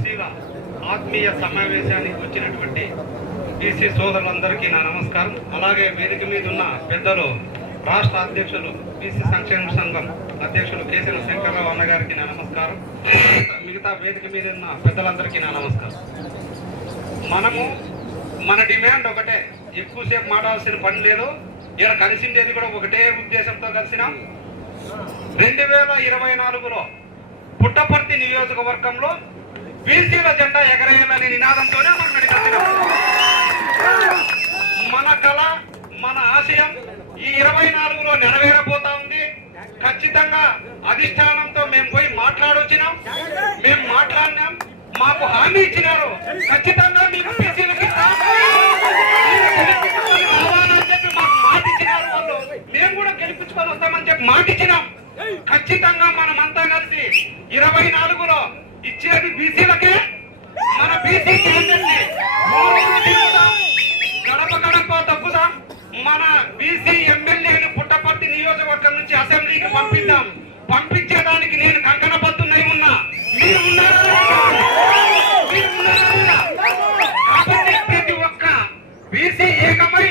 బీసీల ఆత్మీయ సమావేశానికి వచ్చినటువంటి బీసీ సోదరులందరికీ నా నమస్కారం. అలాగే వేదిక మీద ఉన్న పెద్దలు రాష్ట్ర అధ్యక్షులు బీసీ సంక్షేమ సంఘం అధ్యక్షులు కేసీన శంకర్రావు అన్నగారికి నా నమస్కారం. మిగతా వేదిక మీద ఉన్న పెద్దలందరికీ నా నమస్కారం. మనము మన డిమాండ్ ఒకటే. ఎక్కువసేపు మాట్లాడాల్సిన పని లేదు. ఇక్కడ కలిసిండేది కూడా ఒకటే ఉద్దేశంతో కలిసినాం. రెండు వేల ఇరవై నాలుగులో పుట్టపర్తి నియోజకవర్గంలో బీసీల జెండా ఎగరేయాలని నినాదంతోనే మనం నడిపించినాం మన కళ మన ఆశయం ఈ ఇరవై నాలుగులో నెరవేరబోతా ఉంది. ఖచ్చితంగా అధిష్టానంతో మేము పోయి మాట్లాడొచ్చినాం. మేము మాట్లాడినాం. మాకు హామీ ఇచ్చినారు. ఖచ్చితంగా మీకు బీసీలకి ఇస్తాం. మీరు చెప్పి మాకు మాట ఇచ్చినారు వాళ్ళు మేము కూడా గెలిపించుకొని వస్తామని చెప్పి మాట ఇచ్చినాం ఖచ్చితంగా మనమంతా కలిసి ఇరవై నాలుగులో ఇచ్చేది బీసీలకే మన బీసీ క్యాండిడేట్ని గడప గడప తప్పుదాం మన బీసీ ఎమ్మెల్యేని పుట్టపర్తి నియోజకవర్గం నుంచి అసెంబ్లీకి పంపిద్దాం. పంపించేదానికి నేను కంకణబద్దునై ఉన్నా. మీరు కాబట్టి ప్రతి ఒక్క బీసీ ఏకమై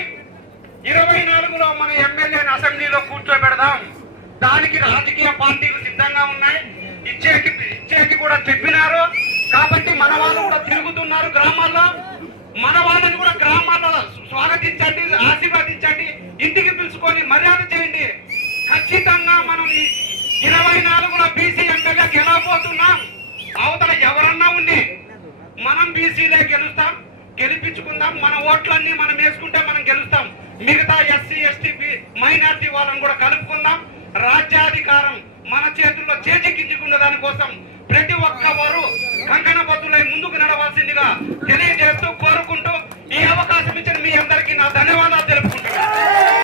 ఇరవై నాలుగులో మన ఎమ్మెల్యేని అసెంబ్లీలో కూర్చోబెడదాం. దానికి రాజకీయ పార్టీలు సిద్ధంగా ఉన్నాయి. చెప్పినారు. కాబట్టి మన వాళ్ళు కూడా తిరుగుతున్నారు గ్రామాల్లో. మన వాళ్ళని కూడా గ్రామాల్లో స్వాగతించండి ఆశీర్వదించండి ఇంటికి పిలుచుకొని మర్యాద చేయండి. ఖచ్చితంగా మనం ఇరవై నాలుగులో బీసీ ఎమ్మెల్యే గెలవబోతున్నాం అవతల ఎవరన్నా ఉండి మనం బీసీలే గెలుస్తాం గెలిపించుకుందాం మన ఓట్లన్నీ మనం వేసుకుంటే మనం గెలుస్తాం. మిగతా ఎస్సీ ఎస్టీ మైనార్టీ వాళ్ళని కూడా కలుపుకుందాం. రాజ్యాధికారం మన చేతుల్లో చేజిక్కించుకున్న దానికోసం ప్రతి ఒక్కవారు కంకణబద్ధులై ముందుకు నడవాల్సిందిగా తెలియజేస్తూ